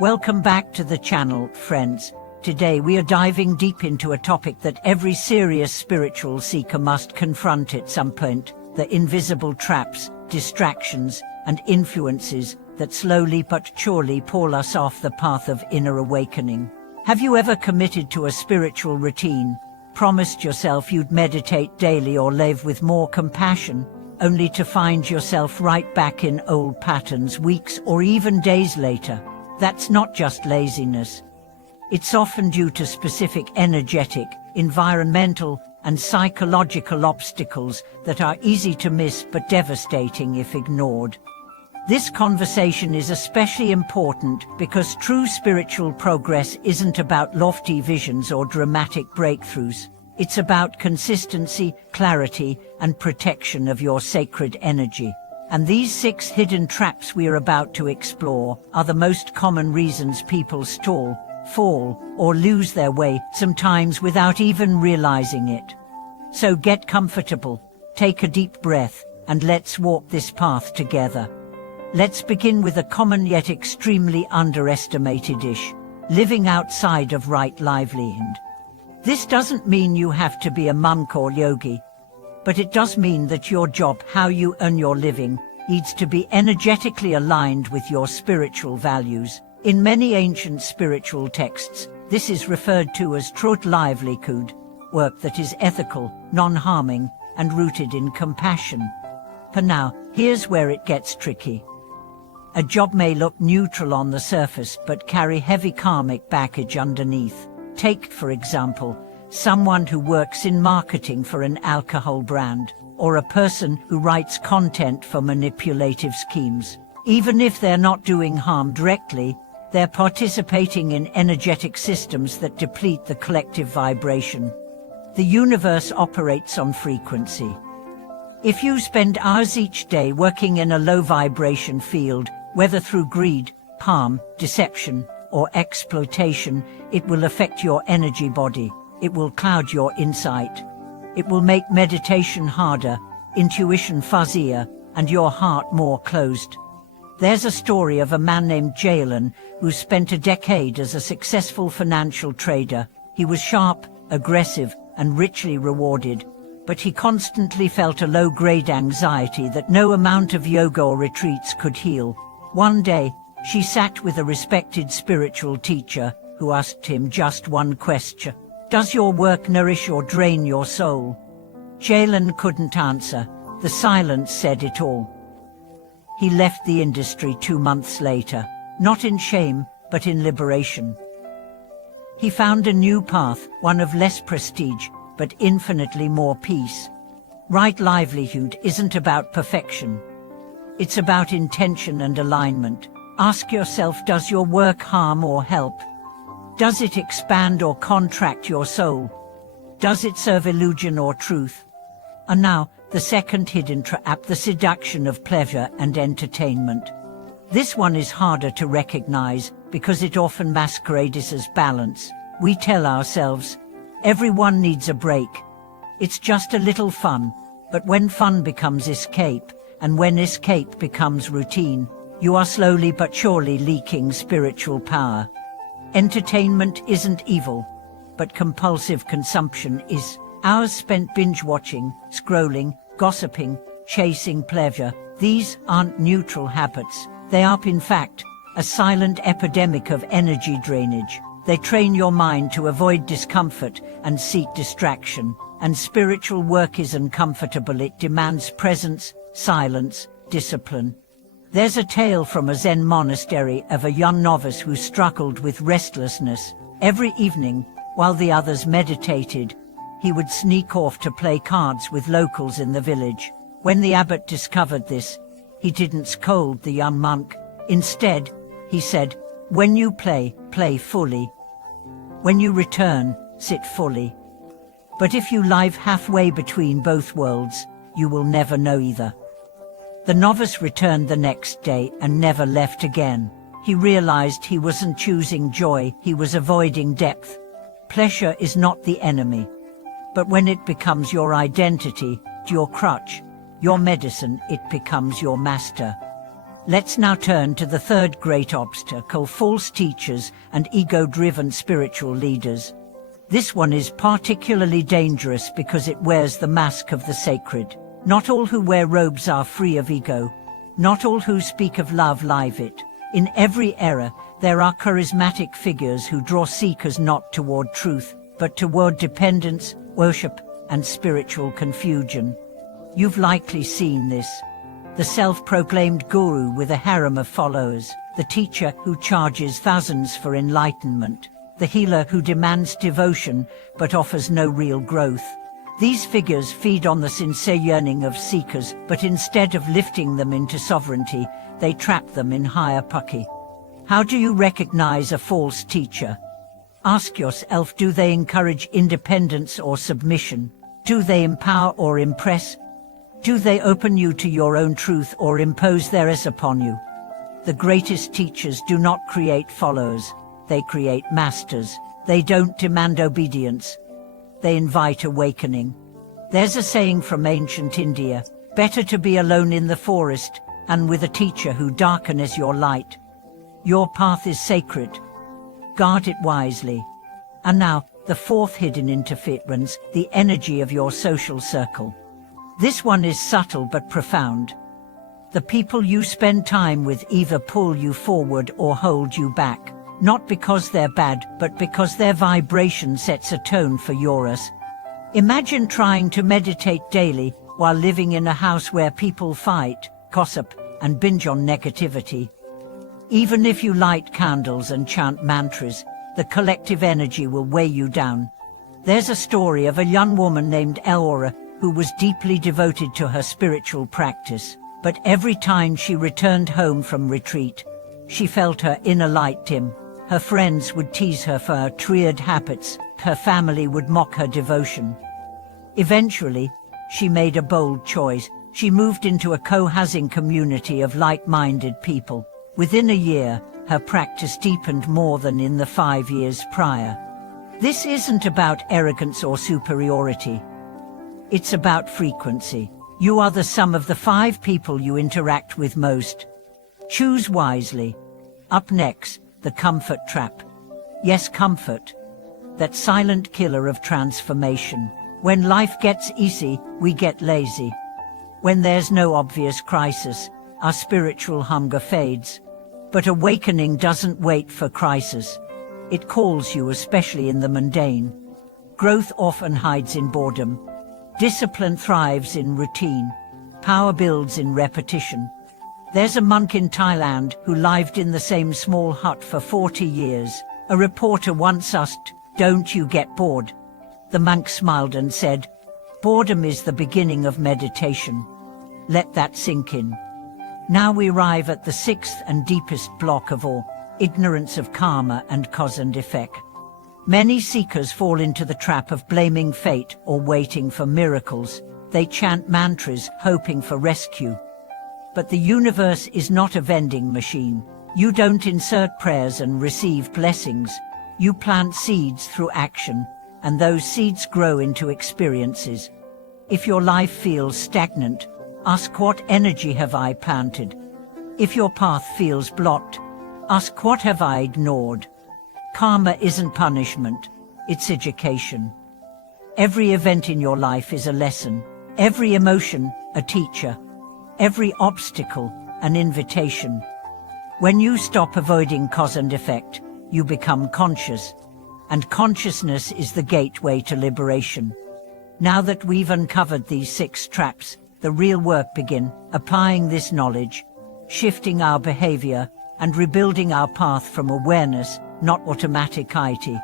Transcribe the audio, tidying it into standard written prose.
Welcome back to the channel, friends. Today we are diving deep into a topic that every serious spiritual seeker must confront at some point: the invisible traps, distractions, and influences that slowly but surely pull us off the path of inner awakening. Have you ever committed to a spiritual routine, promised yourself you'd meditate daily or live with more compassion, only to find yourself right back in old patterns weeks or even days later? That's not just laziness. It's often due to specific energetic, environmental, and psychological obstacles that are easy to miss but devastating if ignored. This conversation is especially important because true spiritual progress isn't about lofty visions or dramatic breakthroughs. It's about consistency, clarity, and protection of your sacred energy. And these 6 hidden traps we are about to explore are the most common reasons people stall, fall, or lose their way, sometimes without even realizing it. So get comfortable, take a deep breath, and let's walk this path together. Let's begin with a common yet extremely underestimated issue: living outside of right livelihood. This doesn't mean you have to be a monk or yogi, but it does mean that your job, how you earn your living, needs to be energetically aligned with your spiritual values. In many ancient spiritual texts, this is referred to as true livelihood, work that is ethical, non-harming, and rooted in compassion. For now, here's where it gets tricky. A job may look neutral on the surface but carry heavy karmic baggage underneath. Take, for example, someone who works in marketing for an alcohol brand, or a person who writes content for manipulative schemes. Even if they're not doing harm directly, they're participating in energetic systems that deplete the collective vibration. The universe operates on frequency. If you spend hours each day working in a low vibration field, whether through greed, harm, deception, or exploitation, it will affect your energy body. It will cloud your insight. It will make meditation harder, intuition fuzzier, and your heart more closed. There's a story of a man named Jalen who spent a decade as a successful financial trader. He was sharp, aggressive, and richly rewarded, but he constantly felt a low-grade anxiety that no amount of yoga or retreats could heal. One day, she sat with a respected spiritual teacher who asked him just one question: does your work nourish or drain your soul? Jalen couldn't answer. The silence said it all. He left the industry 2 months later, not in shame, but in liberation. He found a new path, one of less prestige, but infinitely more peace. Right livelihood isn't about perfection. It's about intention and alignment. Ask yourself, does your work harm or help? Does it expand or contract your soul? Does it serve illusion or truth? And now, the second hidden trap: the seduction of pleasure and entertainment. This one is harder to recognize because it often masquerades as balance. We tell ourselves, everyone needs a break. It's just a little fun. But when fun becomes escape, and when escape becomes routine, you are slowly but surely leaking spiritual power. Entertainment isn't evil, but compulsive consumption is. Hours spent binge-watching, scrolling, gossiping, chasing pleasure. These aren't neutral habits. They are, in fact, a silent epidemic of energy drainage. They train your mind to avoid discomfort and seek distraction. And spiritual work is uncomfortable. It demands presence, silence, discipline. There's a tale from a Zen monastery of a young novice who struggled with restlessness. Every evening, while the others meditated, he would sneak off to play cards with locals in the village. When the abbot discovered this, he didn't scold the young monk. Instead, he said, "When you play, play fully. When you return, sit fully. But if you live halfway between both worlds, you will never know either." The novice returned the next day and never left again. He realized he wasn't choosing joy, he was avoiding depth. Pleasure is not the enemy. But when it becomes your identity, your crutch, your medicine, it becomes your master. Let's now turn to the third great obstacle: false teachers and ego-driven spiritual leaders. This one is particularly dangerous because it wears the mask of the sacred. Not all who wear robes are free of ego. Not all who speak of love live it. In every era, there are charismatic figures who draw seekers not toward truth, but toward dependence, worship, and spiritual confusion. You've likely seen this. The self-proclaimed guru with a harem of followers, the teacher who charges thousands for enlightenment, the healer who demands devotion but offers no real growth. These figures feed on the sincere yearning of seekers, but instead of lifting them into sovereignty, they trap them in hierarchy. How do you recognize a false teacher? Ask yourself, do they encourage independence or submission? Do they empower or impress? Do they open you to your own truth or impose theirs upon you? The greatest teachers do not create followers, they create masters. They don't demand obedience, they invite awakening. There's a saying from ancient India: better to be alone in the forest and with a teacher who darkens your light. Your path is sacred. Guard it wisely. And now, the fourth hidden interference, the energy of your social circle. This one is subtle but profound. The people you spend time with either pull you forward or hold you back, not because they're bad, but because their vibration sets a tone for yours. Imagine trying to meditate daily while living in a house where people fight, gossip, and binge on negativity. Even if you light candles and chant mantras, the collective energy will weigh you down. There's a story of a young woman named Elora who was deeply devoted to her spiritual practice, but every time she returned home from retreat, she felt her inner light dim. Her friends would tease her for her triad habits, her family would mock her devotion. Eventually, she made a bold choice. She moved into a co-housing community of like-minded people. Within a year, her practice deepened more than in the 5 years prior. This isn't about arrogance or superiority. It's about frequency. You are the sum of the 5 people you interact with most. Choose wisely. Up next, the comfort trap. Yes, comfort. That silent killer of transformation. When life gets easy, we get lazy. When there's no obvious crisis, our spiritual hunger fades. But awakening doesn't wait for crisis. It calls you, especially in the mundane. Growth often hides in boredom. Discipline thrives in routine. Power builds in repetition. There's a monk in Thailand who lived in the same small hut for 40 years. A reporter once asked, "Don't you get bored?" The monk smiled and said, "Boredom is the beginning of meditation." Let that sink in. Now we arrive at the 6th and deepest block of all, ignorance of karma and cause and effect. Many seekers fall into the trap of blaming fate or waiting for miracles. They chant mantras, hoping for rescue. But the universe is not a vending machine. You don't insert prayers and receive blessings. You plant seeds through action, and those seeds grow into experiences. If your life feels stagnant, ask, what energy have I planted? If your path feels blocked, ask, what have I ignored? Karma isn't punishment, it's education. Every event in your life is a lesson. Every emotion, a teacher. Every obstacle, an invitation. When you stop avoiding cause and effect, you become conscious. And consciousness is the gateway to liberation. Now that we've uncovered these 6 traps, the real work begins, applying this knowledge, shifting our behavior, and rebuilding our path from awareness, not automaticity.